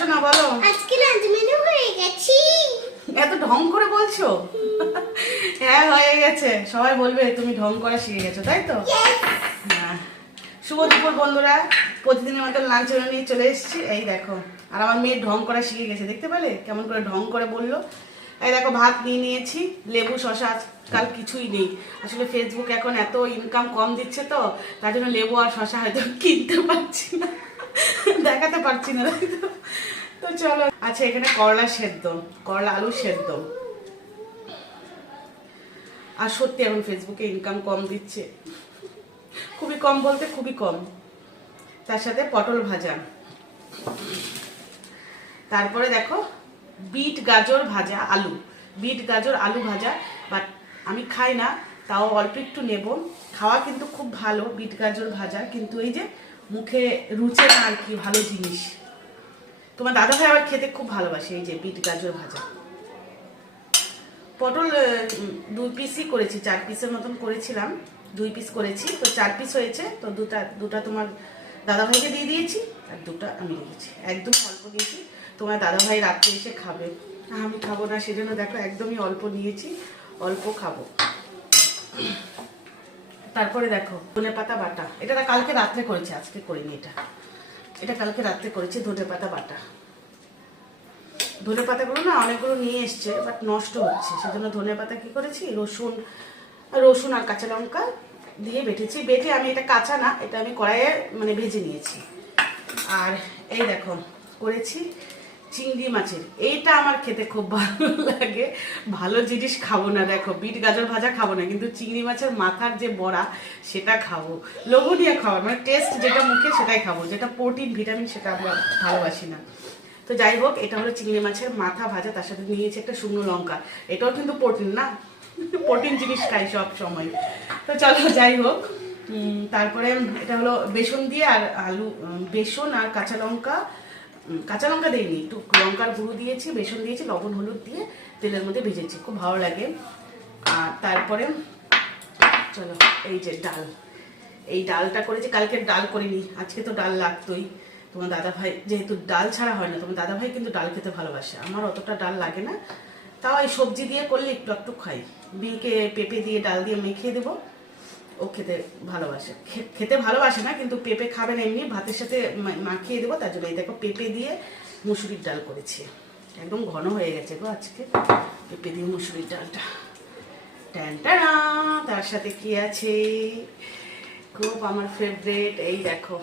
শোনা বলো। আজকে লাঞ্চ মেনু হয়ে গেছে। এত ঢং করে বলছো? হ্যাঁ হয়ে গেছে, সবাই বলবে তুমি ঢং করা শিখে গেছো, তাই তো? হ্যাঁ। শুভ দুপুর বন্ধুরা, প্রতিদিনের মতো লাঞ্চ মেনু নিয়ে চলে এসেছি। এই দেখো, আর আমার মেয়ে ঢং করা শিখে গেছে, দেখতে পেলে কেমন করে ঢং করে বললো। এই দেখো ভাত নিয়ে নিয়েছি, লেবু শশা আজকাল কিছুই নেই। আসলে ফেসবুক এখন এত ইনকাম কম দিচ্ছে তো, তার জন্য লেবু আর শশা হয়তো কিনতে পারছি না, দেখাতে পারছি না, তাই তো? তো চলো, আচ্ছা এখানে করলা সেদ্ধ, করলা আলু সেদ্ধ। আর সত্যি এখন ফেসবুকে ইনকাম কম দিচ্ছে, খুবই কম বলতে খুবই কম। তার সাথে পটল ভাজা, তারপরে দেখো বিট গাজর ভাজা, আলু, বিট গাজর আলু ভাজা। বাট আমি খাই না, তাও অল্প একটু নেব। খাওয়া কিন্তু খুব ভালো বিট গাজর ভাজা, কিন্তু এই যে মুখে রুচে না আর কি, ভালো জিনিস। তোমার দাদা ভাই আবার খেতে খুব ভালোবাসে এই যে বিট গাজর ভাজা। পটল 2 পিসই করেছি, 4 পিসের মতন করেছিলাম, 2 পিস করেছি, তো 4 পিস হয়েছে। তো দুটা তোমার দাদা ভাইকে দিয়ে দিয়েছি, আর দুটা আমি দিয়েছি, একদম অল্প দিয়েছি। তোমার দাদা ভাই রাত্রে এসে খাবে, আমি খাবো না, সেজন্য দেখো একদমই অল্প নিয়েছি, অল্প খাবো। তারপরে দেখো ধনে পাতা বাটা, এটা কালকে রাত্রে করেছি, আজকে করিনি। এটা কালকে রাত্রে করেছি, ধনে পাতা বাটা। ধনে পাতাগুলো না অনেকগুলো নিয়ে এসছে, বাট নষ্ট হচ্ছে, সেজন্য ধনে পাতা কি করেছি, রসুন আর কাঁচা লঙ্কা দিয়ে বেটেছি। বেটে আমি, এটা কাঁচা না, এটা আমি কড়াইয়ে মানে ভেজে নিয়েছি। আর এই দেখো করেছি চিংড়ি মাছের, এইটা আমার খেতে খুব ভালো লাগে। ভালো জিনিস খাবো না, দেখো বিট গাজর ভাজা খাবো না, কিন্তু চিংড়ি মাছের মাথার যে বড়া সেটা খাবো। লোভনীয় খাবার, মানে টেস্ট যেটা মুখে সেটাই খাবো, যেটা প্রোটিন ভিটামিন সেটা আমরা ভালোবাসি না। তো যাই হোক, এটা হলো চিংড়ি মাছের মাথা ভাজা, তার সাথে নিয়েছি একটা শুকনো লঙ্কা। এটাও কিন্তু প্রোটিন না, প্রোটিন জিনিস খাই সব সময়। তো চলো যাই হোক, তারপরে এটা হলো বেসন দিয়ে আর আলু, বেসন আর কাঁচা লঙ্কা দিইনি, একটু লঙ্কার গুঁড়ো দিয়েছি, বেসন দিয়েছি, লবণ হলুদ দিয়ে তেলের মধ্যে ভেজেছি, খুব ভালো লাগে। আর তারপরে চলো এই যে ডাল, এই ডালটা করেছি, কালকে ডাল করিনি, আজকে তো ডাল লাগতোই। তোমার দাদা ভাই যেহেতু ডাল ছাড়া হয় না, তোমার দাদা ভাই কিন্তু ডাল খেতে ভালোবাসে, আমার অতটা ডাল লাগে না। তাও এই সবজি দিয়ে করলে একটু একটু খাই, বিনকে পেঁপে দিয়ে ডাল দিয়ে মেখে দেবো, ও খেতে ভালোবাসে। খেতে ভালোবাসে না, কিন্তু পেঁপে খাবে না, এমনি ভাতের সাথে মাখিয়ে দেবো, তার জন্য এই দেখো পেঁপে দিয়ে মুসুরির ডাল করেছি, একদম ঘন হয়ে গেছে গো আজকে পেঁপে দিয়ে মুসুরির ডালটা। টানা, তার সাথে কি আছে, খুব আমার ফেভারিট, এই দেখো